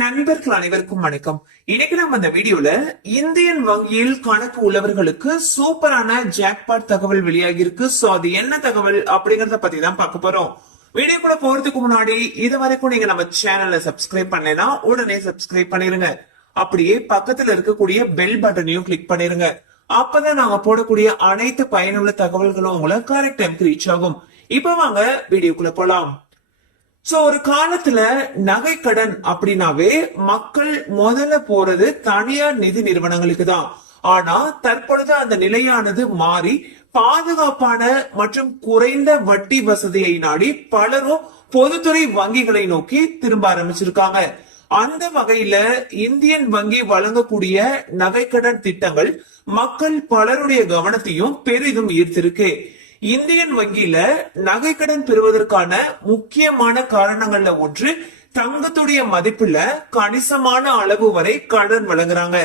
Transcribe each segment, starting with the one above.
நண்பர்கள் அனைவருக்கும் வணக்கம். இன்னைக்கு நம்ம இந்த வீடியோல இந்தியன் வங்கியில் கணக்கு உள்ளவர்களுக்கு சூப்பரான ஜாக்பாட் தகவல் வெளியாகி இருக்கு. சோ அது என்ன தகவல் அப்படிங்கறத பத்தி தான் பார்க்க போறோம். வீடியோக்குள்ள போறதுக்கு முன்னாடி இது வரைக்கும் நீங்க நம்ம சேனலை சப்ஸ்கிரைப் பண்ணலைன்னா உடனே சப்ஸ்கிரைப் பண்ணிருங்க. அப்படியே பக்கத்துல இருக்கக்கூடிய பெல் பட்டனையும் கிளிக் பண்ணிருங்க. அப்பதான் நாங்க போடக்கூடிய அனைத்து பயனுள்ள தகவல்களும் உங்களை கரெக்ட் டைம்க்கு ரீச் ஆகும். இப்ப வாங்க வீடியோக்குள்ள போலாம். சோ ஒரு காலத்துல நகை கடன் அப்படின்னாவே மக்கள் முதல்ல போறது தனியார் நிதி நிறுவனங்களுக்கு தான். ஆனா தற்பொழுது அந்த நிலையானது மாறி பாதுகாப்பான மற்றும் குறைந்த வட்டி வசதியை நாடி பலரும் பொதுத்துறை வங்கிகளை நோக்கி திரும்ப ஆரம்பிச்சிருக்காங்க. அந்த வகையில இந்தியன் வங்கி வழங்கக்கூடிய நகைக்கடன் திட்டங்கள் மக்கள் பலருடைய கவனத்தையும் பெரிதும் ஈர்த்திருக்கு. இந்தியன் வங்கியில நகைக்கடன் பெறுவதற்கான முக்கியமான காரணங்கள்ல ஒன்று தங்கத்துடைய மதிப்புல கணிசமான அளவு வரை கடன் வழங்குறாங்க.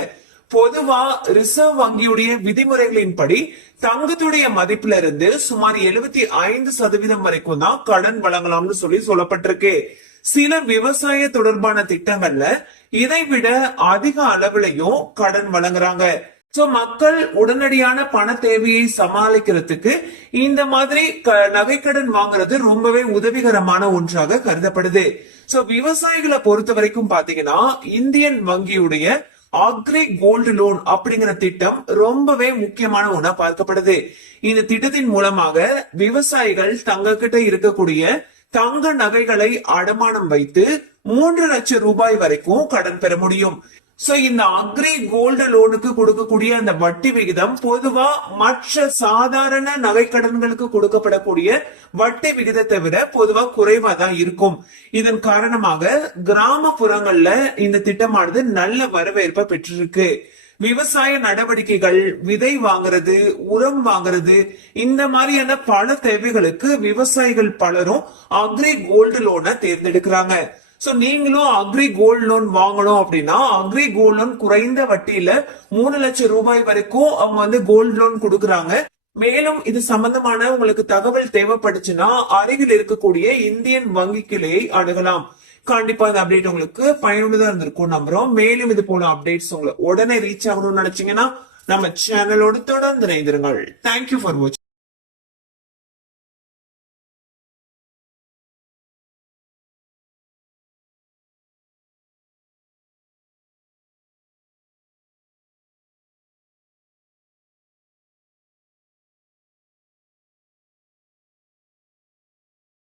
பொதுவா ரிசர்வ் வங்கியுடைய விதிமுறைகளின்படி தங்கத்துடைய மதிப்புல இருந்து சுமார் 75% வரைக்கும் தான் கடன் வழங்கலாம்னு சொல்லப்பட்டிருக்கு. சில விவசாய தொடர்பான திட்டங்கள்ல இதைவிட அதிக அளவுலையும் கடன் வழங்குறாங்க. சோ மக்கள் உடனடியான பண தேவையை சமாளிக்கிறதுக்கு இந்த மாதிரி நகைக்கடன் வாங்குறது ரொம்பவே உதவிகரமான ஒன்றாக கருதப்படுது. சோ விவசாயிகளை பொறுத்த வரைக்கும் பாத்தீங்கன்னா இந்தியன் வங்கியுடைய அக்ரி கோல்டு லோன் அப்படிங்கிற திட்டம் ரொம்பவே முக்கியமான ஒண்ணா பார்க்கப்படுது. இந்த திட்டத்தின் மூலமாக விவசாயிகள் தங்க கிட்ட இருக்கக்கூடிய தங்க நகைகளை அடமானம் வைத்து 3 லட்சம் ரூபாய் வரைக்கும் கடன் பெற முடியும். சோ இந்த அக்ரி கோல்டு லோனுக்கு கொடுக்கக்கூடிய அந்த வட்டி விகிதம் பொதுவா மற்ற சாதாரண நகைக்கடன்களுக்கு கொடுக்கப்படக்கூடிய வட்டி விகிதத்தை விட பொதுவா குறைவா தான் இருக்கும். இதன் காரணமாக கிராமப்புறங்கள்ல இந்த திட்டமானது நல்ல வரவேற்பை பெற்றிருக்கு. விவசாய நடவடிக்கைகள், விதை வாங்குறது, உரம் வாங்குறது, இந்த மாதிரியான பல தேவைகளுக்கு விவசாயிகள் பலரும் அக்ரி கோல்டு லோனை தேர்ந்தெடுக்கிறாங்க. சோ நீங்களும் அக்ரி கோல்டு லோன் வாங்கணும் அப்படின்னா அக்ரி கோல்டு லோன் குறைந்த வட்டியில 3 லட்சம் ரூபாய் வரைக்கும் அவங்க கோல்டு லோன் கொடுக்கறாங்க. மேலும் இது சம்பந்தமான உங்களுக்கு தகவல் தேவைப்படுச்சுன்னா அருகில் இருக்கக்கூடிய இந்தியன் வங்கி கிளையை அணுகலாம். கண்டிப்பா இந்த அப்டேட் உங்களுக்கு பயனுள்ளதா இருந்திருக்கும் நம்புறோம். மேலும் இது போல அப்டேட்ஸ் உங்களுக்கு உடனே ரீச் ஆகணும்னு நினைச்சீங்கன்னா நம்ம சேனலோடு தொடர்ந்து இணைந்திருங்கள். தேங்க்யூ ஃபார் வாட்சிங்.